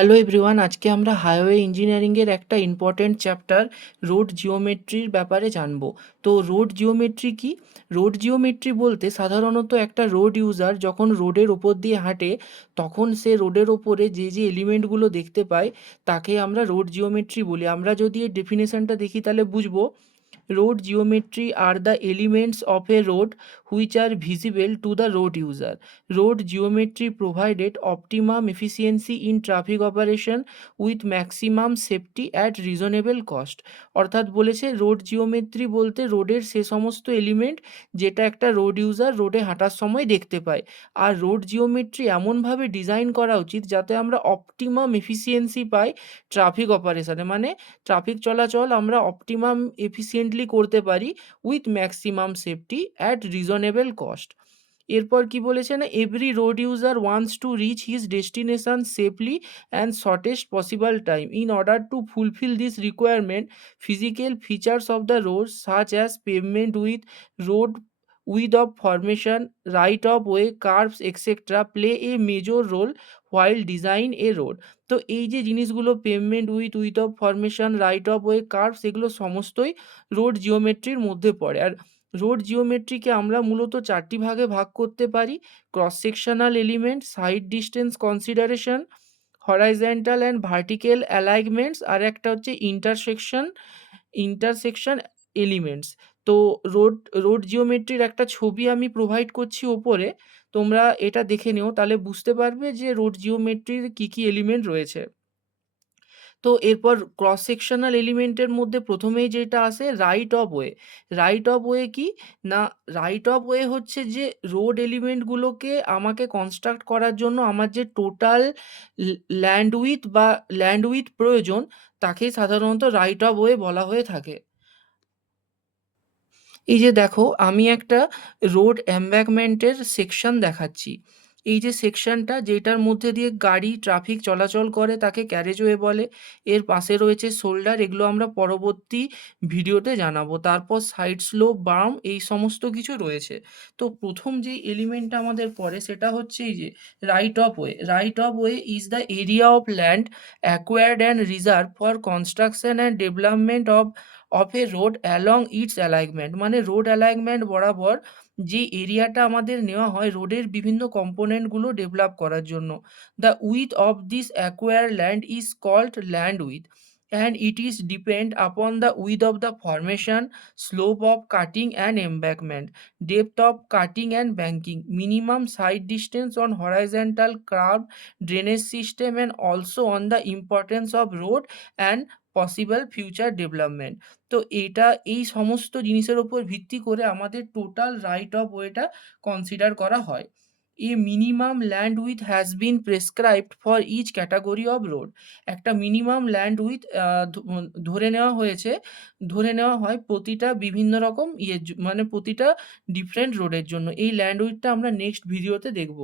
Hello everyone, আজকে আমরা highway ইঞ্জিনিয়ারিংয়ের একটা ইম্পর্ট্যান্ট চ্যাপ্টার রোড জিওমেট্রির ব্যাপারে জানবো। তো রোড জিওমেট্রি কি? রোড জিওমেট্রি বলতে সাধারণত একটা রোড ইউজার যখন রোডের ওপর দিয়ে হাঁটে তখন সে রোডের ওপরে যে যে এলিমেন্টগুলো দেখতে পায় তাকে আমরা রোড জিওমেট্রি বলি। আমরা যদি এর ডেফিনেশনটা দেখি তাহলে বুঝবো road geometry are the elements of a road which are visible to the road user. Road geometry provided optimum efficiency in traffic operation with maximum safety at reasonable cost. অর্থাৎ বলেছে road geometry বলতে রোডের সে সমস্ত element যেটা একটা road user রোডে হাঁটার সময় দেখতে পায়। আর রোড জিওমেট্রি এমনভাবে ডিজাইন করা উচিত যাতে আমরা অপটিমাম এফিসিয়েন্সি পাই ট্রাফিক অপারেশনে, মানে ট্রাফিক চলাচল আমরা অপটিমাম এফিসিয়েন্টলি করতে পারি with maximum safety at reasonable cost. এরপর কি বলেছে না, every road user wants to reach his destination safely and shortest possible time. In order to fulfil this requirement physical features of the road such as pavement width road width of formation, right of way, curves etcetera play a major role while design a road. তো এই যে জিনিসগুলো pavement width of formation, right of way, curves, এগুলো সমস্তই road জিওমেট্রির মধ্যে পড়ে। আর road জিওমেট্রিকে আমরা মূলত চারটি ভাগে ভাগ করতে পারি: cross sectional element, side distance consideration, horizontal and vertical alignments, আর একটা হচ্ছে ইন্টারসেকশন এলিমেন্টস। তো রোড রোড জিওমেট্রির একটা ছবি আমি প্রোভাইড করছি ওপরে, তোমরা এটা দেখে নিও, তাহলে বুঝতে পারবে যে রোড জিওমেট্রির কী কী এলিমেন্ট রয়েছে। তো এরপর ক্রস সেকশনাল এলিমেন্টের মধ্যে প্রথমেই যেটা আসে right of way. Right of way কি না, রাইট অফ ওয়ে হচ্ছে যে রোড এলিমেন্টগুলোকে আমাকে কনস্ট্রাক্ট করার জন্য আমার যে টোটাল ল্যান্ড উইথ প্রয়োজন তাকেই সাধারণত রাইট অফ ওয়ে বলা হয়ে থাকে। এই যে দেখো, আমি একটা রোড এমব্যাঙ্কমেন্টের সেকশন দেখাচ্ছি। এই যে সেকশনটা যেটার মধ্যে দিয়ে গাড়ি ট্রাফিক চলাচল করে তাকে ক্যারেজওয়ে বলে। এর পাশে রয়েছে শোল্ডার, এগুলো আমরা পরবর্তী ভিডিওতে জানাবো। তারপর সাইড স্লোপ, বার্ম, এই সমস্ত কিছু রয়েছে। তো প্রথম যে এলিমেন্টটা আমাদের পড়ে সেটা হচ্ছে এই যে right of way. Right of way is the area of land acquired and reserve for construction and development of A road along it's alignment. মানে রোড অ্যালাইনমেন্ট বরাবর যে এরিয়াটা আমাদের নেওয়া হয় রোডের বিভিন্ন কম্পোনেন্টগুলো ডেভেলপ করার জন্য। The width of this acquire land is called land width, and it is depend upon the width of the formation, slope of cutting and embankment, depth of cutting and banking, minimum side distance on horizontal curved drainage system, and also on the importance of road and possible future development. তো এটা এই সমস্ত জিনিসের উপর ভিত্তি করে আমাদের total right of ওয়েটা কনসিডার করা হয়। A minimum land width has been prescribed for each category of road. একটা মিনিমাম ল্যান্ড উইথ ধরে নেওয়া হয় প্রতিটা বিভিন্ন রকম মানে প্রতিটা ডিফারেন্ট রোডের জন্য। এই ল্যান্ড উইথটা আমরা নেক্সট ভিডিওতে দেখব।